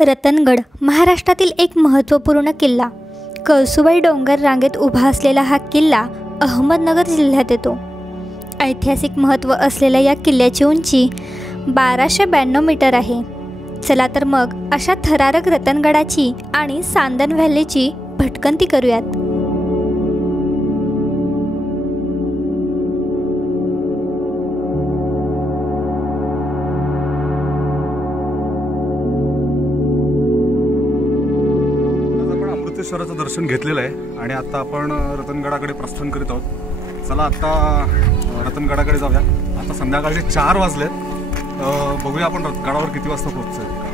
रतनगड महाराष्ट्रातील एक महत्त्वपूर्ण किल्ला. कळसुबाई डोंगर रांगेत उभा असलेला हा किल्ला अहमदनगर जिल्ह्यात येतो. ऐतिहासिक महत्त्व असलेल्या या किल्ल्याची उंची 1292 मीटर आहे. चला तर मग अशा थरारक रतनगडाची आणि सांदन व्हॅलीची भटकंती करूयात. अमृतेश्वराचं दर्शन घेतलेलं आहे आणि आता आपण रतनगडाकडे प्रस्थान करीत आहोत. चला आता रतनगडाकडे जाऊया. आता संध्याकाळचे 4 वाजलेत. बघूया आपण गडावर किती वाजता पोहोचतोय.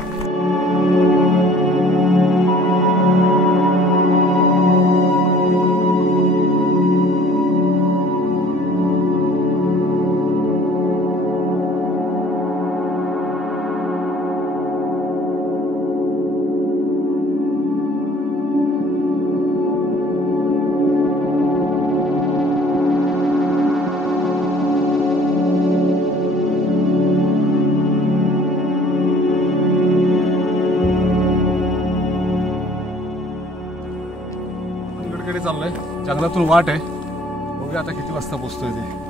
चाललंय, जंगलातून वाट आहे. बघूया आता किती वाजता पोहोचतोय ते.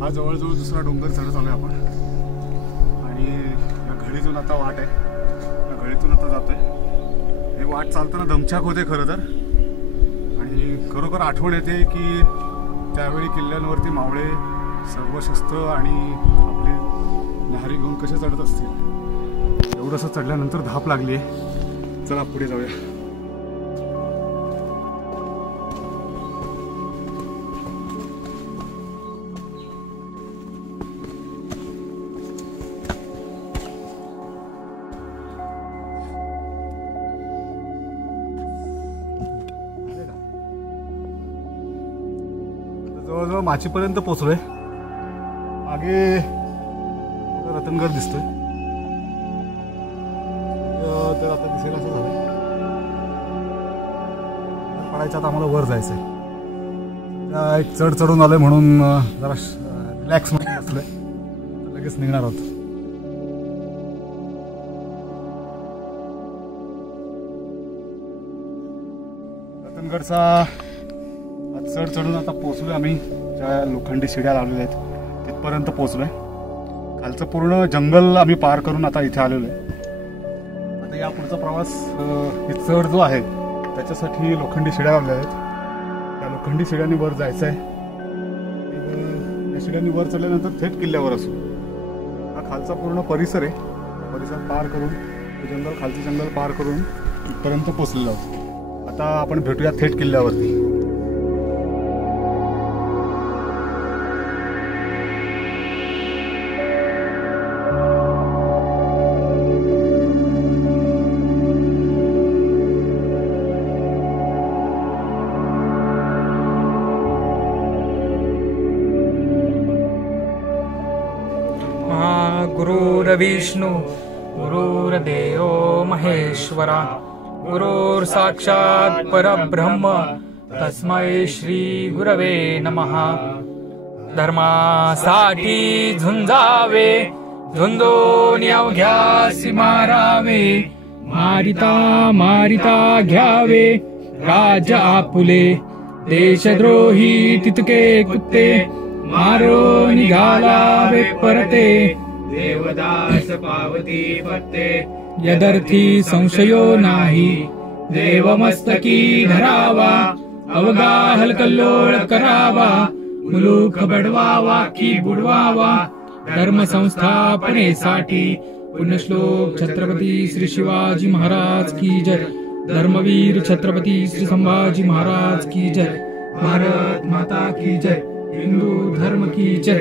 हा जवळजवळ दुसरा डोंगर चढत आलोय आपण आणि या घडीतून आता वाट आहे. या घडीतून आता जातोय. हे वाट चालताना दमछाक होते खरं तर, आणि खरोखर आठवण येते की त्यावेळी किल्ल्यांवरती मावळे सर्व शस्त्र आणि आपले लहारी घेऊन कसे चढत असतील. एवढंसं चढल्यानंतर धाप लागली आहे. चला पुढे जाऊया. जवळजवळ माचीपर्यंत पोहोचलोय. मागे रतनगड दिसतोय, तर आता दिसेल असं झालं. पडायच्या आता आम्हाला वर जायचंय. एक चढ चढून आलोय म्हणून जरा रिलॅक्स मध्ये बसलोय. लगेच निघणार आहोत. रतनगडचा चढ चढून आता पोहोचलोय आम्ही. ज्या लोखंडी शिड्या लावलेल्या आहेत तिथपर्यंत पोहोचलोय. खालचं पूर्ण जंगल आम्ही पार करून आता इथे आलेलो आहे. आता या पुढचा प्रवास, हे चढ जो आहे त्याच्यासाठी लोखंडी शिड्या लावलेल्या आहेत. त्या लोखंडी शिड्यांनी वर जायचं आहे. या शिड्यांनी वर चढल्यानंतर थेट किल्ल्यावर असू. हा खालचा पूर्ण परिसर आहे. परिसर पार करून जंगल, खालचं जंगल पार करून इथपर्यंत पोहोचलेलो आहोत. आता आपण भेटूया थेट किल्ल्यावरती. गुरुर्विष्णु गुरुर्देवो महेश्वरा गुरुर् साक्षात् परब्रह्म तस्मै श्री गुरवे नमः. धर्मासाठी झुंजावे झुंजून अवघ्यासी मारावे. मारिता मारिता घ्यावे राजा आपुले. देशद्रोही तितके कुत्ते मारो निघालावे परते. देवदास पावती पत्ते यदर्थी संशयो नाही. देवमस्तकी धरावा अवगा हलकल्लोळ करावा. मुलूक बडवावा की बुडवावा. धर्म संस्थापनेसाठी पुण्यश्लोक छत्रपती श्री शिवाजी महाराज की जय। धर्मवीर छत्रपती श्री संभाजी महाराज की जय। भारत माता की जय, हिंदू धर्म की जय.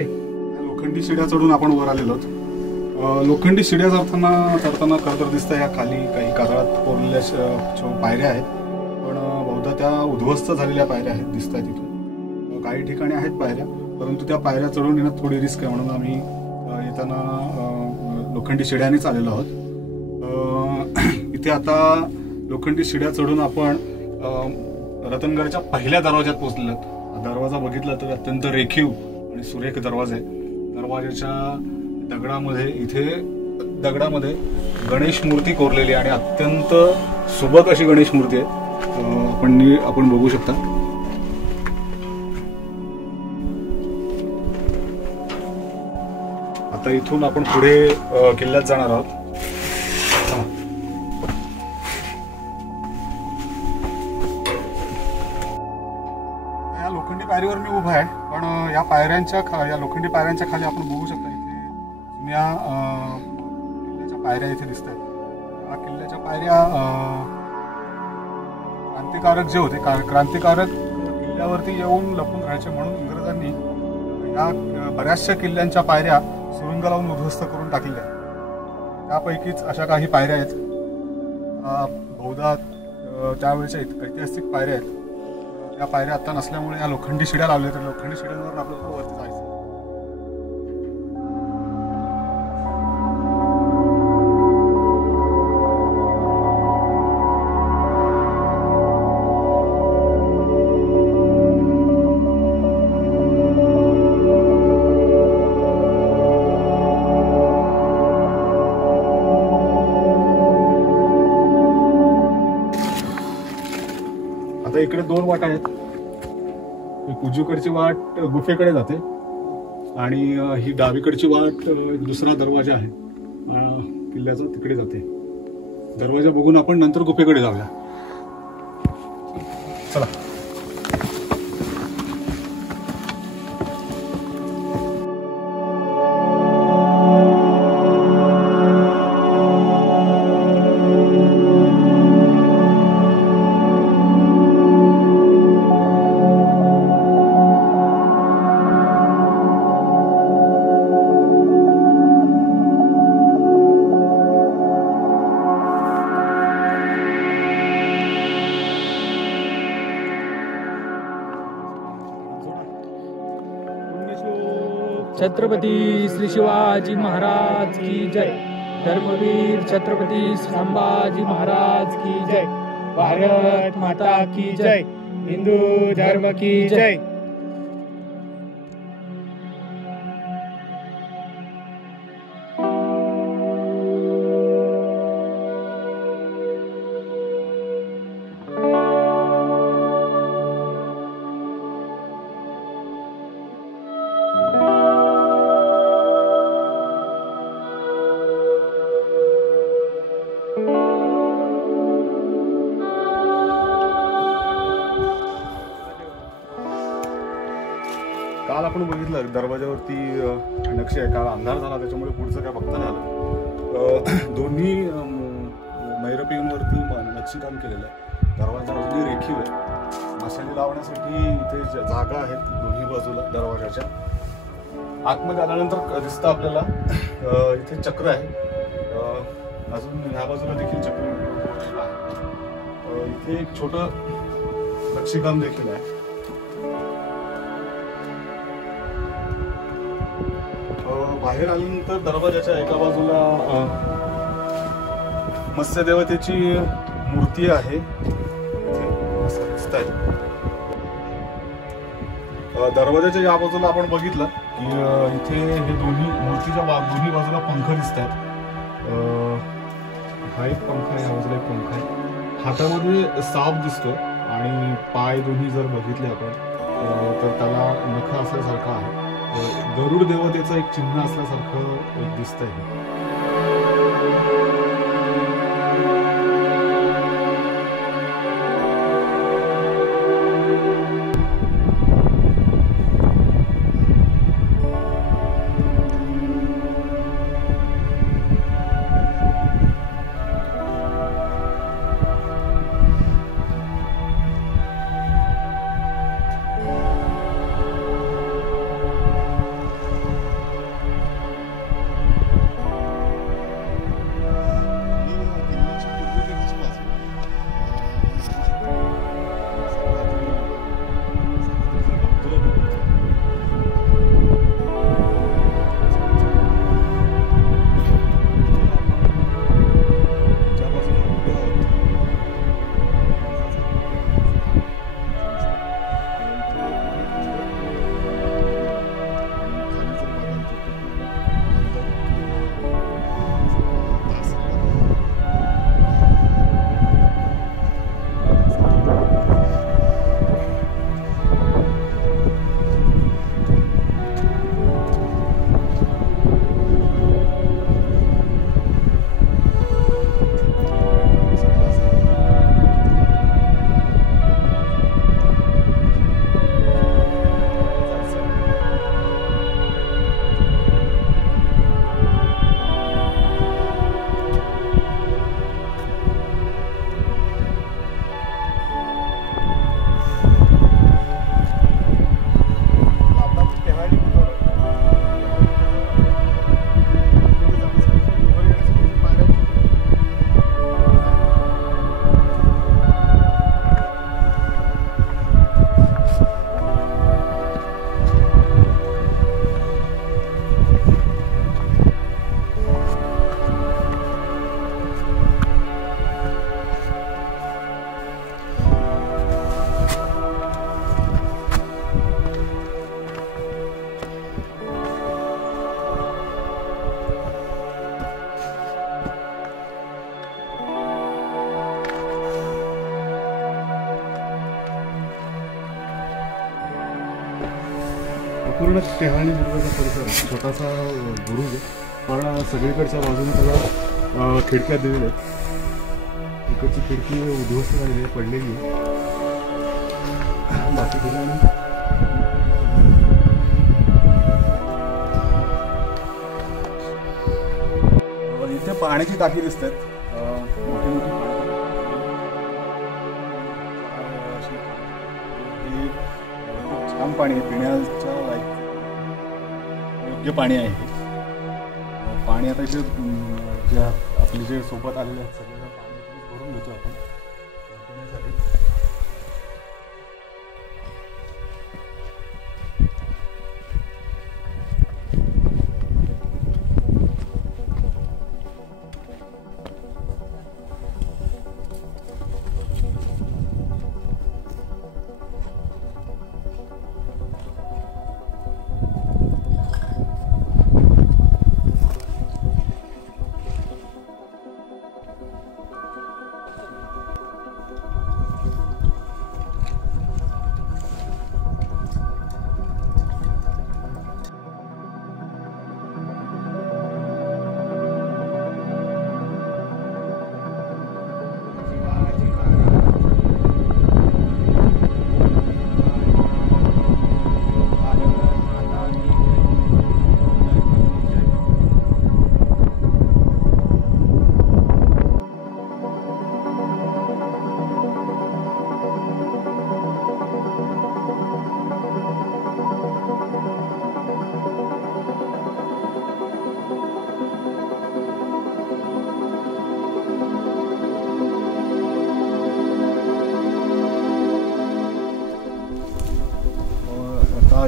लोखंडी शिड्या चढून आपण वर आलेलो आहोत. लोखंडी शिड्या चढताना खरं तर दिसतं या खाली काही कातळात कोरलेल्या पायऱ्या आहेत, पण बहुधा त्या उद्ध्वस्त झालेल्या पायऱ्या आहेत दिसत आहेत तिथून. काही ठिकाणी आहेत पायऱ्या, परंतु त्या पायऱ्या चढून येण्यात थोडी रिस्क आहे, म्हणून आम्ही येताना लोखंडी शिड्यानेच आलेलो आहोत. इथे आता लोखंडी शिड्या चढून आपण रतनगडच्या पहिल्या दरवाज्यात पोहोचलेलो आहोत. दरवाजा बघितला तर अत्यंत रेखीव आणि सुरेख दरवाजा आहे. दरवाजाच्या दगडामध्ये गणेश मूर्ती कोरलेली आणि अत्यंत सुबक अशी गणेश मूर्ती आहे. आपण बघू शकता. आता इथून आपण पुढे किल्ल्यात जाणार आहोत. या लोखंडी पायरीवर मी उभा आहे, पण या लोखंडी पायऱ्यांच्या खाली आपण बघू शकता जुन्या किल्ल्याच्या पायऱ्या इथे दिसत आहेत. या किल्ल्याच्या पायऱ्या क्रांतिकारक जे होते, क्रांतिकारक किल्ल्यावरती येऊन लपून राहायचे म्हणून इंग्रजांनी या बऱ्याचशा किल्ल्यांच्या पायऱ्या सुरुंग लावून उद्ध्वस्त करून टाकल्या. त्यापैकीच अशा काही पायऱ्या आहेत. बहुधा त्यावेळेच्या ऐतिहासिक पायऱ्या आहेत. त्या पायऱ्या आता नसल्यामुळे या लोखंडी शिड्या लावल्या, तर लोखंडी शिड्यांवर आपल्याला वरती जायचं. आता इकडे दोन वाटा आहेत. उजवीकडची वाट गुफेकडे जाते आणि ही डावीकडची वाट दुसरा दरवाजा आहे किल्ल्याचा, तिकडे जाते. दरवाजा बघून आपण नंतर गुफेकडे जाऊया. चला. छत्रपती श्री शिवाजी महाराज की जय. धर्मवीर छत्रपती संभाजी महाराज की जय. भारत माता की जय, हिंदू धर्म की जय. काल आपण बघितलं दरवाजावरती नक्षी आहे. काल अंधार झाला त्याच्यामुळे पुढचं काय बघता नाही आलं. दोन्ही मैरपींवरती नक्षीकाम केलेलं आहे. दरवाजा अगदी रेखीव आहे. माशांनी लावण्यासाठी इथे जागा आहेत दोन्ही बाजूला दरवाजाच्या. आतमध्ये आल्यानंतर दिसतं आपल्याला इथे चक्र आहे. अजून ह्या बाजूला देखील चक्र आहे. इथे एक छोटं नक्षीकाम देखील आहे. बाहेर आल्यानंतर दरवाजाच्या एका बाजूला मत्स्य देवतेची मूर्ती आहे. दरवाजाच्या या बाजूला आपण बघितलं की इथे हे मूर्तीच्या दोन्ही बाजूला पंख दिसत आहेत. हा एक पंख आहे, या बाजूला एक पंख आहे. हातामध्ये साप दिसतो आणि पाय दोन्ही जर बघितले आपण तर त्याला नख असल्यासारखं आहे. गरुड देवतेचं एक चिन्ह असल्यासारखं एक दिसतंय. पूर्ण टेहाळणी बुरुजाचा परिसर छोटासा बुरुज आहे, पण सगळीकडच्या बाजूने त्याला खिडक्या दिलेल्या आहेत. इकडची खिडकी उद्ध्वस्त झालेली आहे, पडलेली आहे. बाकी ठिकाणी इथे पाण्याची टाकी दिसतात, मोठी मोठी छान पाणी आहे, पिण्याच्या योग्य पाणी आहे. पाणी आता इथे जे आपले जे सोबत आलेले आहेत सगळ्यांना पाणी भरून घेतो आपण पिण्यासाठी.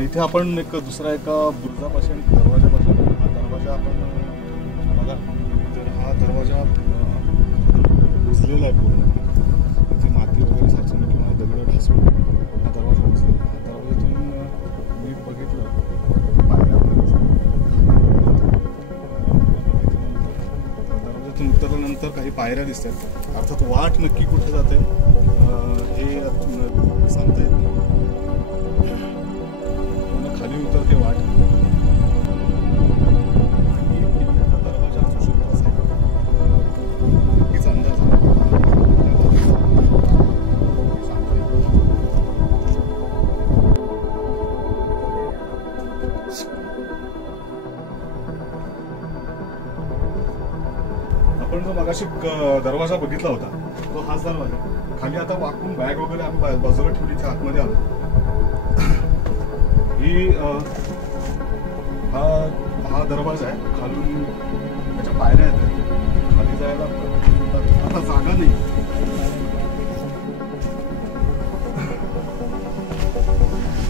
इथे आपण एक दुसरा एका बुरुजापासून दरवाजापासून हा दरवाजा आपण बघा, तर हा दरवाजा बुजलेला आहे पूर्ण. इथे माती वगैरे साचून किंवा दगड ढासून हा दरवाजा बुजलेला आहे. दरवाजातून नीट बघितलं पायऱ्या वगैरे दरवाजातून उतरल्यानंतर काही पायऱ्या दिसतात. अर्थात वाट नक्की कुठे जाते हे सांगता येत नाही. खाली उतरते वाट. किल्ल्याचा दरवाजा असू शकतो असा नक्कीच अंदाज सांगता येत. आपण जो मगाशी दरवाजा बघितला होता तो हाच दरवाजा. खाली आता वाकून बॅग वगैरे आम्ही बाजूला ठेवली, इथे आतमध्ये आलो. ही हा दरवाजा आहे. खालून त्याच्या पायऱ्या आहेत, खाली जायला आता जागा नाही.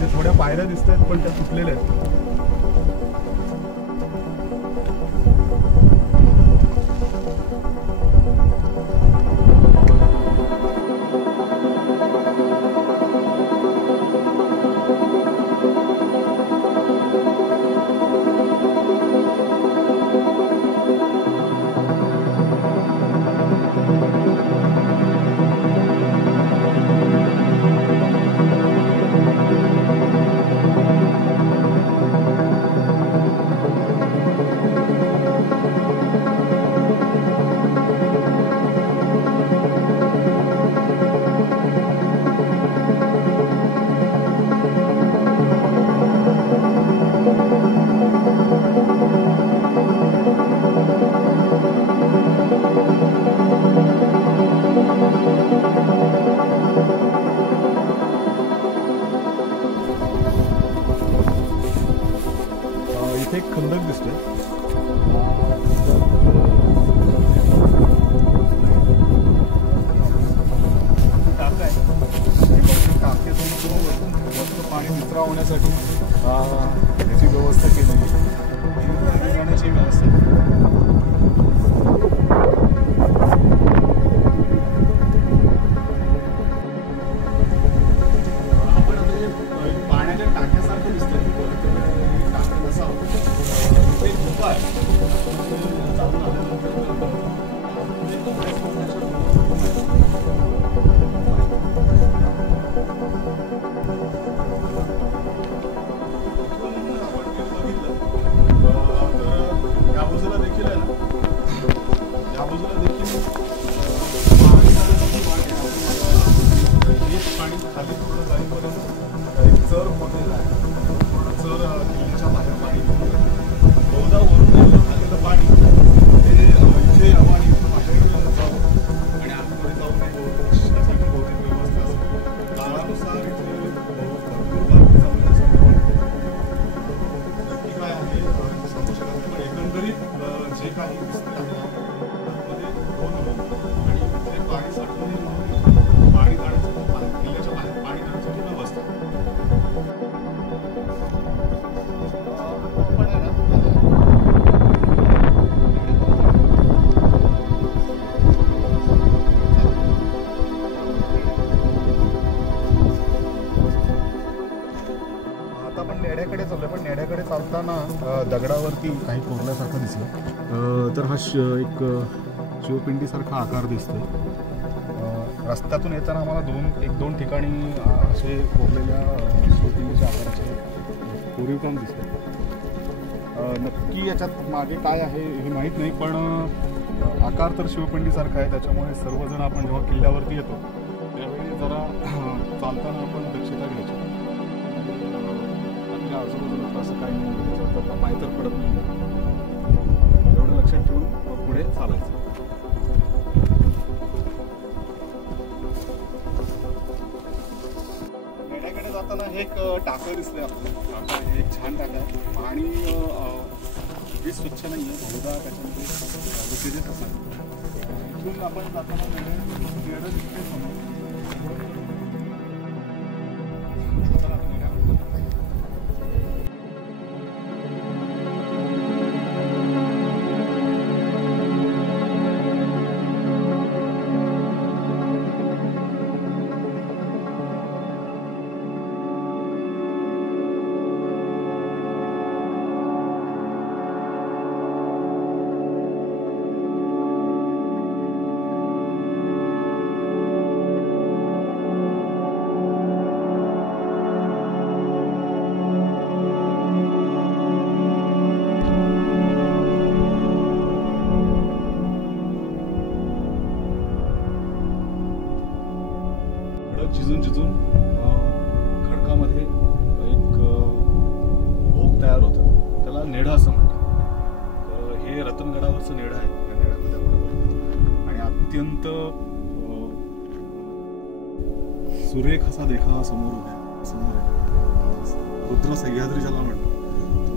ते थोड्या पायऱ्या दिसत आहेत पण त्या तुटलेल्या आहेत. इथे एक खंदक दिसतोय. टाक आहे, टाक्यातून पाणी निचरा होण्यासाठी याची व्यवस्था केलेली आहे. जाण्याची व्यवस्था. पाण्याच्या टाक्यासारखं दिसतंय. टाका कसा एक धोका आहे. चर खोदलेला आहे. चर किल्ल्याच्या बाहेर पाणी बहुधा वरून आलेलं पाणी ते इथे यावं आणि इथून बाहेर जावं आणि आतमध्ये जाऊन त्यासाठी बहुतेक व्यवस्था असते. काळानुसार इथे भरपूर बातमी जाऊन नक्की काय आहे सांगू शकत नाही, पण एकंदरीत जे काही दिसतं त्यामध्ये दोन लोक आणि इथे पाणी साठवून पाणी काढायचं किल्ल्याच्या बाहेर पाणी काढण्यासाठी व्यवस्था पण आहे ना. आता आपण नेड्याकडे चाललोय, पण नेड्याकडे चालताना दगडावरती काही कोरल्यासारखं दिसलं. तर हा एक शिवपिंडीसारखा आकार दिसतोय. रस्त्यातून येताना आम्हाला एक दोन ठिकाणी असे कोरलेल्या शिवपिंडीच्या आकाराचे कोरीवकाम दिसतं. नक्की याच्यात मागे काय आहे हे माहीत नाही, पण आकार तर शिवपिंडीसारखा आहे. त्याच्यामुळे सर्वजण आपण जेव्हा किल्ल्यावरती येतो त्यावेळी जरा चालताना आपण दक्षता घ्यायची. आपल्या आजूबाजूला असं काही नाही, पाय तर पडत नाही, एवढं लक्षात ठेवून पुढे चालायचं. नेण्याकडे जाताना हे एक टाकं दिसतंय आपल्याला. हे एक छान टाकं आहे. पाणी जे स्वच्छ नाही आहे, बहुधा त्याच्यामध्ये लिकेजेस असतात. इथून आपण जाताना नेडं दिसते समोर. झिजून खडकामध्ये एक भोग तयार होतं, त्याला नेढं असं म्हणतात. तर हे रतनगडावरचं नेढं आहे. या नेढ्यामध्ये आपण आणि अत्यंत सुरेख असा देखावा समोर उभ्या समोर आहे. रुद्र सह्याद्री ज्याला म्हणतो,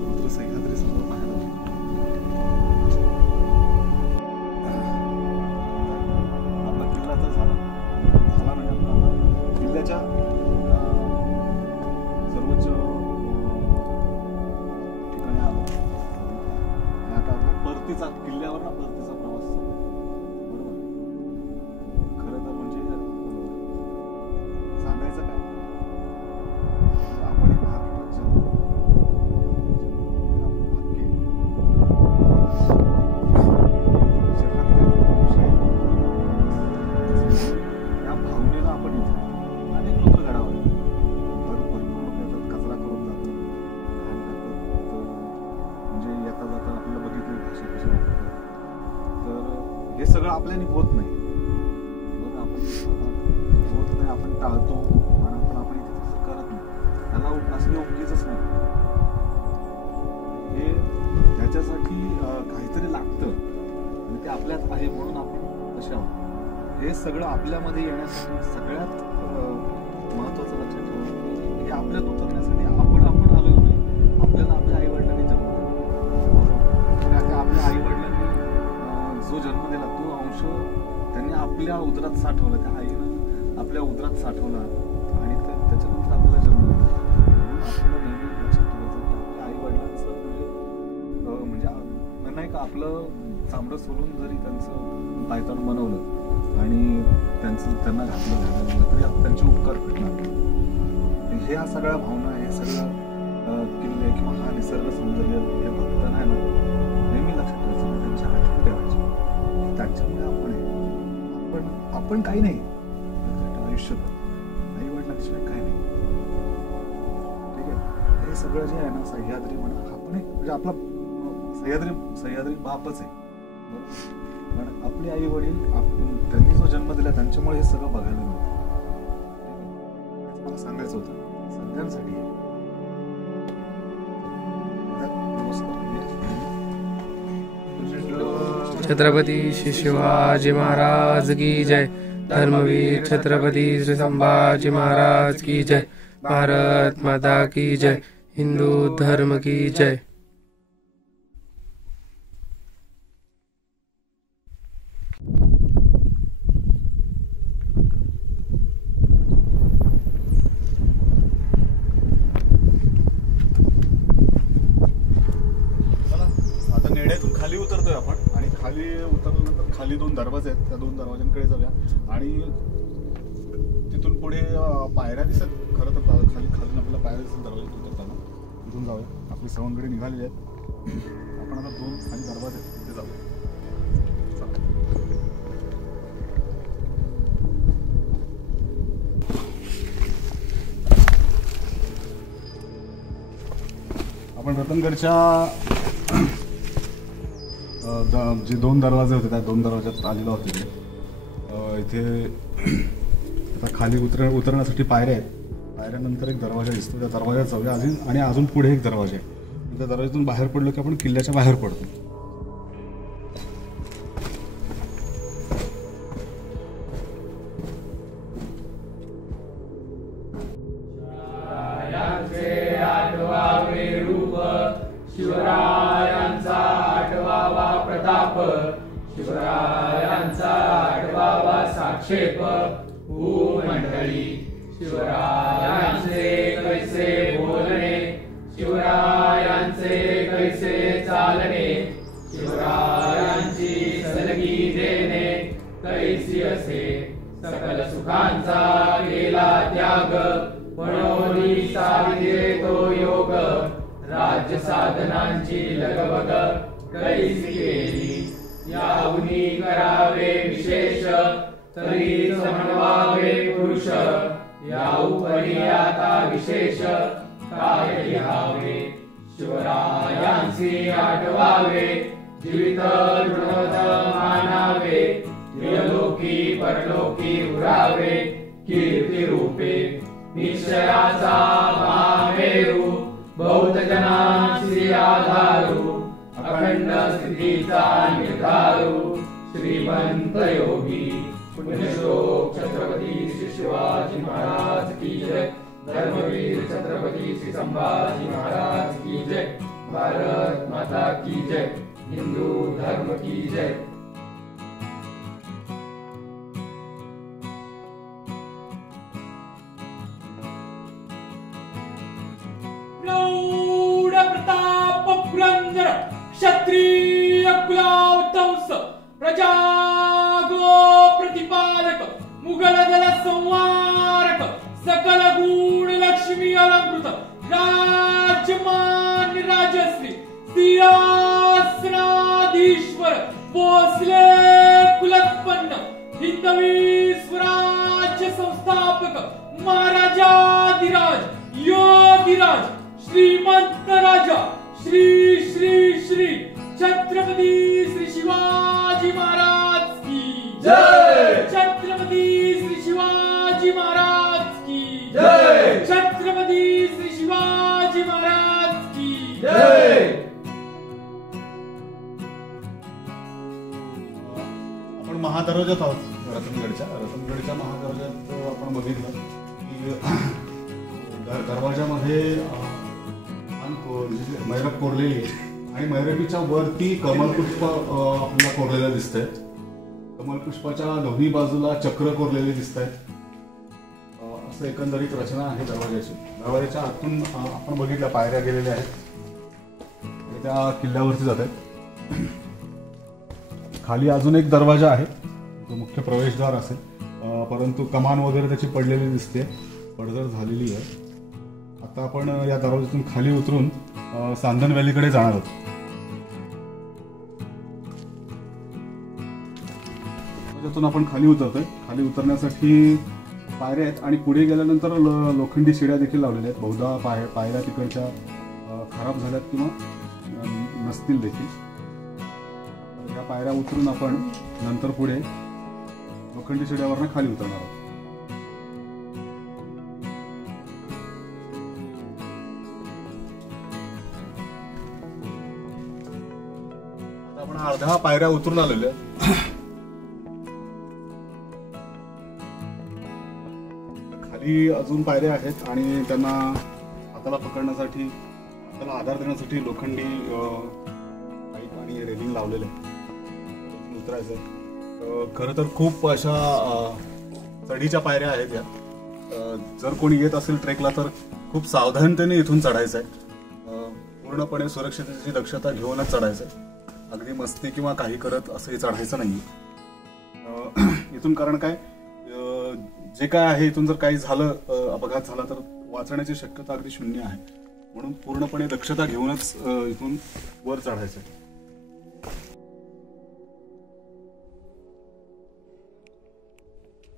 रुद्र सह्याद्री समोर पाहायला आपला किल्ला तर झाला नाही. आपला किल्ल्याच्या सर्वोच्च ठिकाणी आलो आणि आता आपला परतीचा किल्ल्यावर ना परतीचा प्रवास बरोबर. खरं तर म्हणजे सांगायचं काय, आपण महाराष्ट्रात जन्म आपलं भाग्य जगात काहीतरी विषय या भावनेला आपण येतो. अनेक लोक गडावर भरपूर लोक येतात, कचरा करून जातात, घाण टाकतात. म्हणजे येता जाता आपल्याला बघितलं भाषा कशी वापरतात. तर हे सगळं आपल्याने होत नाही. बरं, आपण होत नाही, आपण टाळतो पण आपण इथे तसं करत नाही. त्याला असं योग्यच नाही. हे त्याच्यासाठी काहीतरी लागतं आणि ते आपल्यात आहे म्हणून आपण तसे आहोत. हे सगळं आपल्यामध्ये येण्यासाठी सगळ्यात महत्वाचं लक्षात ठेवा, हे आपल्यात उतरण्यासाठी आपण आलेलो नाही. आपल्याला आपल्या आई वडिलांनी जन्म दिला आणि आपल्या आई वडिलांनी जो जन्म दिला तो अंश त्यांनी आपल्या उदरात साठवला, त्या आईनं आपल्या उदरात साठवला आणि त्याच्यानंतर आपल्याला जन्म दिला. म्हणून आपल्याला नेहमी लक्षात ठेवायचं की आपल्या आई वडिलांचं म्हणजे नाही का आपलं चामडं सोलून जरी त्यांचं पायतान बनवलं आणि त्यांना घातलं घालायला तरी त्यांचे उपकार भेटणार. ह्या सगळ्या भावना, हे सगळं किल्ले किंवा हा निसर्ग सौंदर्य हे भक्तांना आहे ना नेहमी लक्षात ठेवायचं, त्यांची आठवण ठेवायची. त्यांच्यामुळे आपण काही नाही आयुष्यभर आई वडिलांशिवाय काही नाही. ठीक आहे, हे सगळं जे आहे ना सह्याद्री म्हणा, आपण म्हणजे आपला सह्याद्री बापच आहे बरोबर. पण आपले आई वडील त्यांनी जो जन्म दिला त्यांच्यामुळे हे सगळं बघायला मिळतं. मला सांगायचं होतं. विद्यांसाठी आहे. छत्रपती श्री शिवाजी महाराज की जय. धर्मवीर छत्रपती श्री संभाजी महाराज की जय. भारत माता की जय. हिंदू धर्म की जय. आता नेड्यातून खाली उतरतोय आपण आणि खाली उतरल्यानंतर खाली 2 दरवाजे आहेत. त्या 2 दरवाजांकडे जाऊया आणि तिथून पुढे पायऱ्या दिसत. खरं तर खाली खालून आपल्याला पायऱ्या दिसत दरवाजातून उतरताना. तिथून जाऊया. आपली सवंगडी निघालेली आहेत. आपण आता 2 खाली दरवाजे आहेत तिथे जाऊया. आपण रतनगडच्या जे 2 दरवाजे होते त्या 2 दरवाज्यात आलेलो आहोत. इथे आता खाली उतरण्यासाठी पायऱ्या आहेत. पायऱ्यानंतर एक दरवाजा दिसतो. त्या दरवाज्यात जाऊया आणि अजून पुढे एक दरवाजा आहे. त्या दरवाज्यातून बाहेर पडलो की आपण किल्ल्याच्या बाहेर पडतो. शिवरायांचा 8वा प्रताप. शिवरायांचा 8वा साक्षेप. भूमंडळी शिवरायांचे कैसे बोलणे. शिवरायांचे कैसे चालणे. शिवरायांची सलगी देणे कैसी असे. सकल सुखांचा केला त्याग. म्हणून साधिले तो योग. राज्य साधनांची लगबग कैसी केली. याहुनी करावे विशेष. तरी म्हणवावे पुरुष. याउपरी आता विशेष काय लिहावे. शिवरायांची आठवावे. जीवित दृढ मानावे. इहलोकी परलोकी उरावे. कीर्ती रूपे निश्चयाचा महामेरू. बौद्ध जनांची आधारू. अखंड स्थितीचा निर्धारू. श्रीमंत योगी पुण्यश्लोक छत्रपती श्री शिवाजी महाराज की जय. धर्मवीर छत्रपती श्री संभाजी महाराज की जय. भारत माता की जय. हिंदू धर्म की जय. प्रौढ प्रताप पुरंदर क्षत्रिय कुलावतंस. प्रजागो प्रतिपादक. मुघल दल संवारक. सकल गुण लक्ष्मी अलंकृत. राजमान्य राजश्री. सिंहासनाधीश्वर. भोसले कुलोत्पन्न. हिंदवी स्वराज्य संस्थापक. महाराजाधिराज. योगिराज. श्रीमंत राजा. श्री श्री श्री छत्रपती श्री शिवाजी महाराज की जय. छत्रपती श्री शिवाजी महाराज की जय. छत्रपती श्री शिवाजी महाराज की जय. आपण महादरवाज्यात आहोत. रतनगडच्या महादरवाज्यात आपण बघितलं की दरवाजामध्ये मैरप कोरलेली आणि मैरपीच्या वरती कमलपुष्प आपल्याला कोरलेलं दिसतंय. कमलपुष्पाच्या दोन्ही बाजूला चक्र कोरलेले दिसत आहेत. असं एकंदरीत रचना आहे दरवाजाची. दरवाजाच्या आतून आपण बघितल्या पायऱ्या गेलेल्या आहेत. त्या किल्ल्यावरती जात आहेत. खाली अजून एक दरवाजा आहे जो मुख्य प्रवेशद्वार असेल. परंतु कमान वगैरे त्याची पडलेली दिसते. पडझड झालेली आहे. आता आपण या दरवाजातून खाली उतरून सांदन व्हॅलीकडे जाणार आहोत. दरवाजातून आपण खाली उतरतोय. खाली उतरण्यासाठी पायऱ्या आहेत आणि पुढे गेल्यानंतर लोखंडी शिड्या देखील लावलेल्या आहेत. बहुधा पायऱ्या तिकडच्या खराब झाल्यात किंवा नसतील देखील. या पायऱ्या उतरून आपण नंतर पुढे लोखंडी शिड्यावरनं खाली उतरणार आहोत. आपण अर्ध्या पायऱ्या उतरून आलेलो आहे. खाली अजून पायऱ्या आहेत आणि त्यांना हाताला पकडण्यासाठी, हाताला आधार देण्यासाठी लोखंडी पाईप आणि रेलिंग लावलेले आहे. उतरायचं खरं तर खूप अशा चढीच्या पायऱ्या आहेत या. जर कोणी येत असेल ट्रेकला तर खूप सावधानतेने इथून चढायचं आहे. पूर्णपणे सुरक्षिततेची दक्षता घेऊनच चढायचं आहे. अगदी मस्ती किंवा काही करत असंही चढायचं नाही इथून. कारण काय, जे काय आहे इथून जर काही झालं, अपघात झाला तर वाचण्याची शक्यता अगदी शून्य आहे. म्हणून पूर्णपणे दक्षता घेऊनच इथून वर चढायचं आहे.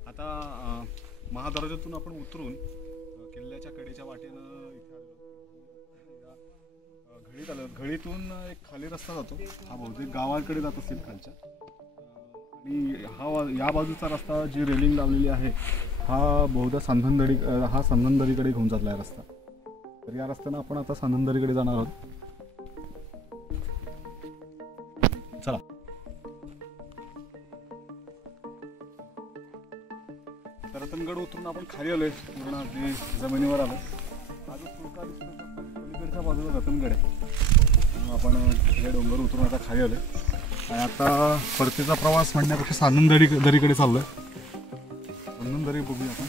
आता महादरवाज्यातून आपण उतरून किल्ल्याच्या कडेच्या वाटेनं इथे घळीत आलो. घळीतून एक खाली रस्ता जातो. हा बहुतेक गावाकडे जात असेल खालच्या. आणि या बाजूचा रस्ता जी रेलिंग लावलेली आहे हा बहुधा सांधनदरीकडे घेऊन जातला आहे रस्ता. तर या रस्त्यानं आपण आता सांधनदरीकडे जाणार आहोत. चला. रतनगड उतरून आपण खाली आलोय. पूर्ण अगदी जमिनीवर आलो. पलीकडच्या बाजूला रतनगड आहे. आपण हे डोंगर उतरून आता खाली आलोय आणि आता परतीचा प्रवास म्हणण्यापेक्षा सांधनदरीकडे चाललोय. सांधनदरी बघूया आपण.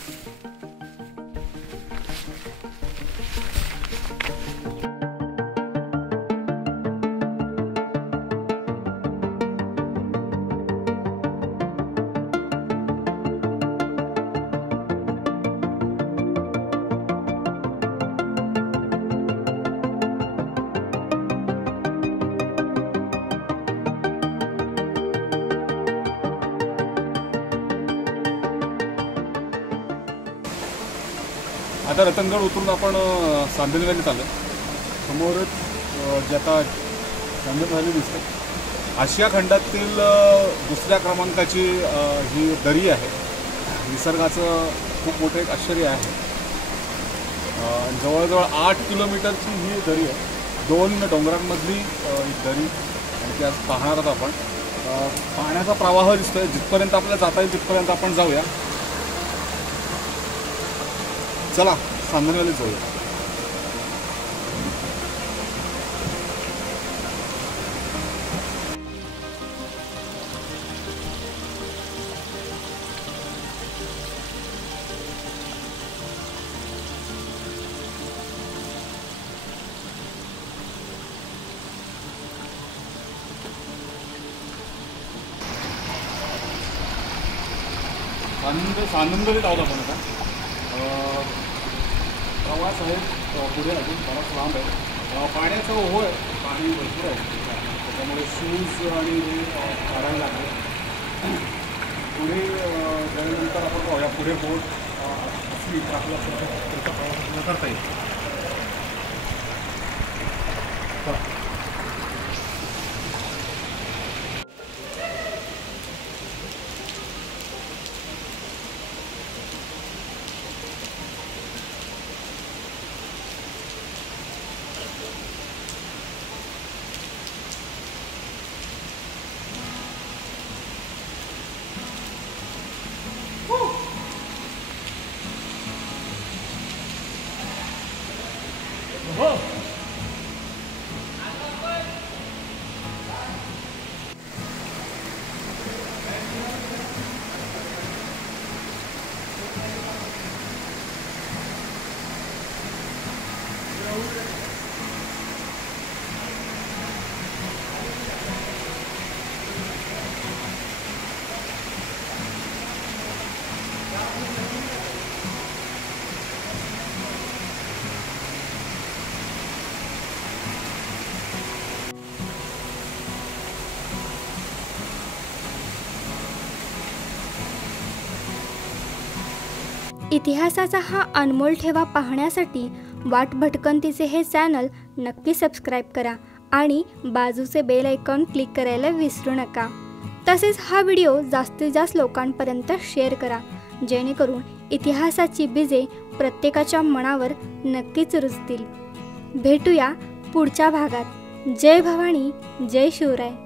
आता रतनगड उतरून आपण सांधन व्हॅलीत आलो. समोरच जे आता सांधन व्हॅली दिसते, आशिया खंडातील दुसऱ्या क्रमांकाची ही दरी आहे. निसर्गाचं खूप मोठं एक आश्चर्य आहे. जवळजवळ 8 किलोमीटरची ही दरी आहे. 2 डोंगरांमधली एक दरी आणि ती आज पाहणार आहोत आपण. पाण्याचा प्रवाह दिसतोय. जिथपर्यंत आपल्याला जाता येईल तिथपर्यंत आपण जाऊया. चला सांधन व्हॅलीत जाऊया. सांधनदरीत आहोत आपण आता. प्रवास आहे पुढे अजून बराच लांब आहे. पाण्याचा ओहो आहे. पाणी भरपूर आहे. त्याच्यामुळे शूज आणि हे काढायला लागले. पुढे गेल्यानंतर आपण पाहूया. पुढे बोट असली तर आपल्याला त्याचा प्रवास करता येईल. इतिहासाचा हा अनमोल ठेवा पाहण्यासाठी वाट भटकंतीचे हे चॅनल नक्की सबस्क्राईब करा आणि बाजूचे बेल आयकॉन क्लिक करायला विसरू नका. तसेच हा व्हिडिओ जास्तीत जास्त लोकांपर्यंत शेअर करा, जेणेकरून इतिहासाची बीजे प्रत्येकाच्या मनावर नक्कीच रुजतील. भेटूया पुढच्या भागात. जय भवानी, जय शिवराय.